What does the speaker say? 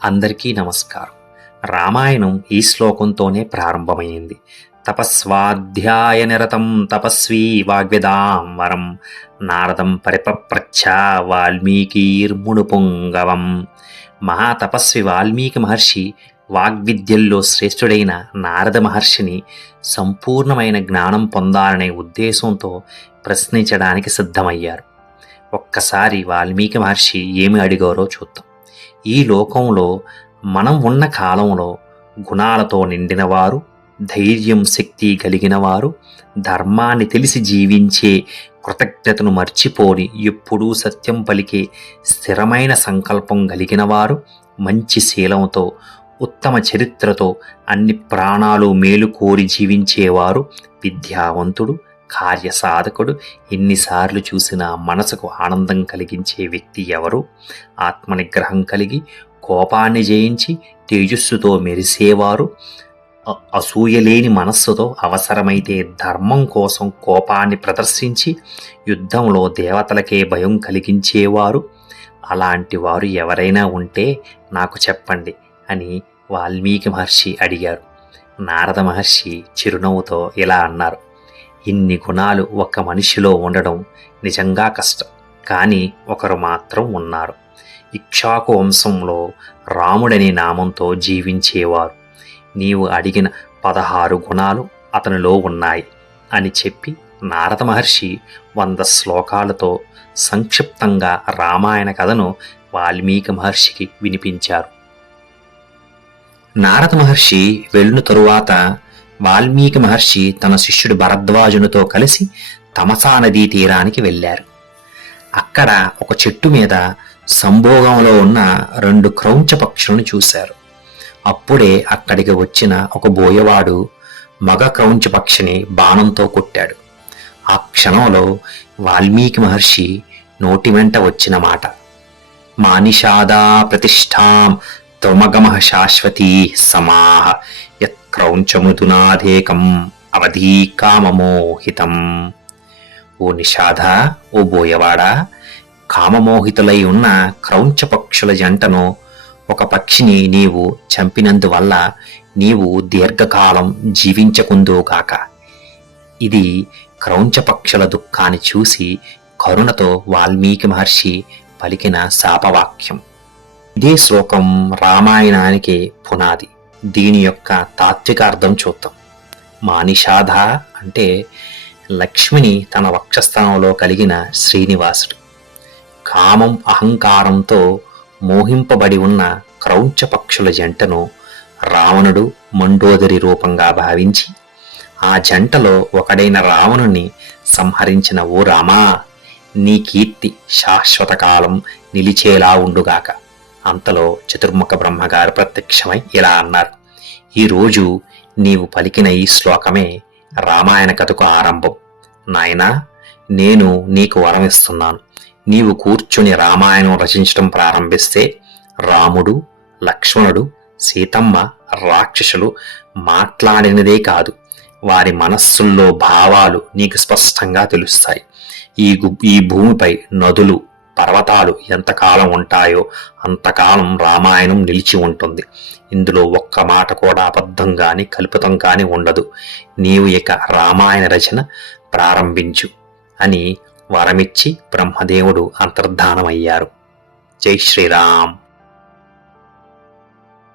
అందరికీ నమస్కారం. రామాయణం ఈ శ్లోకంతోనే ప్రారంభమైంది. తపస్వాధ్యాయ నిరతం తపస్వీ వాగ్విదాం వరం నారదం పరిపప్రచ్ఛ వాల్మీకిర్మునుపుంగవం. మహాతపస్వి వాల్మీకి మహర్షి వాగ్విద్యల్లో శ్రేష్ఠుడైన నారద మహర్షిని సంపూర్ణమైన జ్ఞానం పొందాలనే ఉద్దేశంతో ప్రశ్నించడానికి సిద్ధమయ్యారు. ఒక్కసారి వాల్మీకి మహర్షి ఏమి అడిగారో చూద్దాం. ఈ లోకంలో మనం ఉన్న కాలంలో గుణాలతో నిండినవారు, ధైర్యం శక్తి కలిగినవారు, ధర్మాన్ని తెలిసి జీవించే, కృతజ్ఞతను మర్చిపోని, ఎప్పుడూ సత్యం పలికే స్థిరమైన సంకల్పం కలిగినవారు, మంచి శీలంతో ఉత్తమ చరిత్రతో అన్ని ప్రాణాలు మేలు కోరి జీవించేవారు, విద్యావంతుడు, కార్యసాధకుడు, ఎన్నిసార్లు చూసినా మనసుకు ఆనందం కలిగించే వ్యక్తి ఎవరు, ఆత్మనిగ్రహం కలిగి కోపాన్ని జయించి తేజస్సుతో మెరిసేవారు, అసూయలేని మనస్సుతో అవసరమైతే ధర్మం కోసం కోపాన్ని ప్రదర్శించి యుద్ధంలో దేవతలకే భయం కలిగించేవారు, అలాంటి వారు ఎవరైనా ఉంటే నాకు చెప్పండి అని వాల్మీకి మహర్షి అడిగారు. నారద మహర్షి చిరునవ్వుతో ఇలా అన్నారు: ఇన్ని గుణాలు ఒక మనిషిలో ఉండడం నిజంగా కష్టం, కానీ ఒకరు మాత్రం ఉన్నారు. ఇక్ష్వాకు వంశంలో రాముడనే నామంతో జీవించేవారు. నీవు అడిగిన 16 గుణాలు అతనిలో ఉన్నాయి అని చెప్పి నారద మహర్షి 100 శ్లోకాలతో సంక్షిప్తంగా రామాయణ కథను వాల్మీకి మహర్షికి వినిపించారు. నారద మహర్షి వెళ్ళిన తరువాత వాల్మీకి మహర్షి తన శిష్యుడు భరద్వాజునితో కలిసి తమసా నదీ తీరానికి వెళ్ళారు. అక్కడ ఒక చెట్టు మీద సంభోగంలో ఉన్న 2 క్రౌంచ పక్షులను చూశారు. అప్పుడే అక్కడికి వచ్చిన ఒక బోయవాడు మగ క్రౌంచ పక్షిని బాణంతో కొట్టాడు. ఆ క్షణంలో వాల్మీకి మహర్షి నోటి వెంట వచ్చిన మాట: మానిషాదా ప్రతిష్టాం త్వమగమః శాశ్వతీ సమాహ క్రౌంచముదునాధేకం అవధీ కామమోహితం. ఓ నిషాద, ఓ బోయవాడా, కామమోహితులై ఉన్న క్రౌంచ పక్షుల జంటను, ఒక పక్షిని నీవు చంపినందువల్ల నీవు దీర్ఘకాలం జీవించకుందుగాక. ఇది క్రౌంచ పక్షుల దుఃఖాన్ని చూసి కరుణతో వాల్మీకి మహర్షి పలికిన శాపవాక్యం. ఇదే శ్లోకం రామాయణానికి పునాది. దీని యొక్క తాత్విక అర్థం చూద్దాం. మానిషాధ అంటే లక్ష్మిని తన వక్షస్థానంలో కలిగిన శ్రీనివాసుడు. కామం అహంకారంతో మోహింపబడి ఉన్న క్రౌంచ పక్షుల జంటను రావణుడు మండోదరి రూపంగా భావించి ఆ జంటలో ఒకడైన రావణుని సంహరించిన ఓ రామా, నీ కీర్తి శాశ్వత కాలం నిలిచేలా ఉండుగాక. అంతలో చతుర్ముఖ బ్రహ్మగారు ప్రత్యక్షమై ఇలా అన్నారు: ఈరోజు నీవు పలికిన ఈ శ్లోకమే రామాయణ కథకు ఆరంభం. నాయనా, నేను నీకు వరం ఇస్తున్నాను. నీవు కూర్చుని రామాయణం రచించడం ప్రారంభిస్తే రాముడు, లక్ష్మణుడు, సీతమ్మ, రాక్షసులు మాట్లాడినదే కాదు, వారి మనస్సుల్లో భావాలు నీకు స్పష్టంగా తెలుస్తాయి. ఈ భూమిపై నదులు, పర్వతాలు ఎంతకాలం ఉంటాయో అంతకాలం రామాయణం నిలిచి ఉంటుంది. ఇందులో ఒక్క మాట కూడా అబద్ధం కాని కల్పితం కాని ఉండదు. నీవు ఇక రామాయణ రచన ప్రారంభించు అని వరమిచ్చి బ్రహ్మదేవుడు అంతర్ధానమయ్యారు. జై శ్రీరామ్.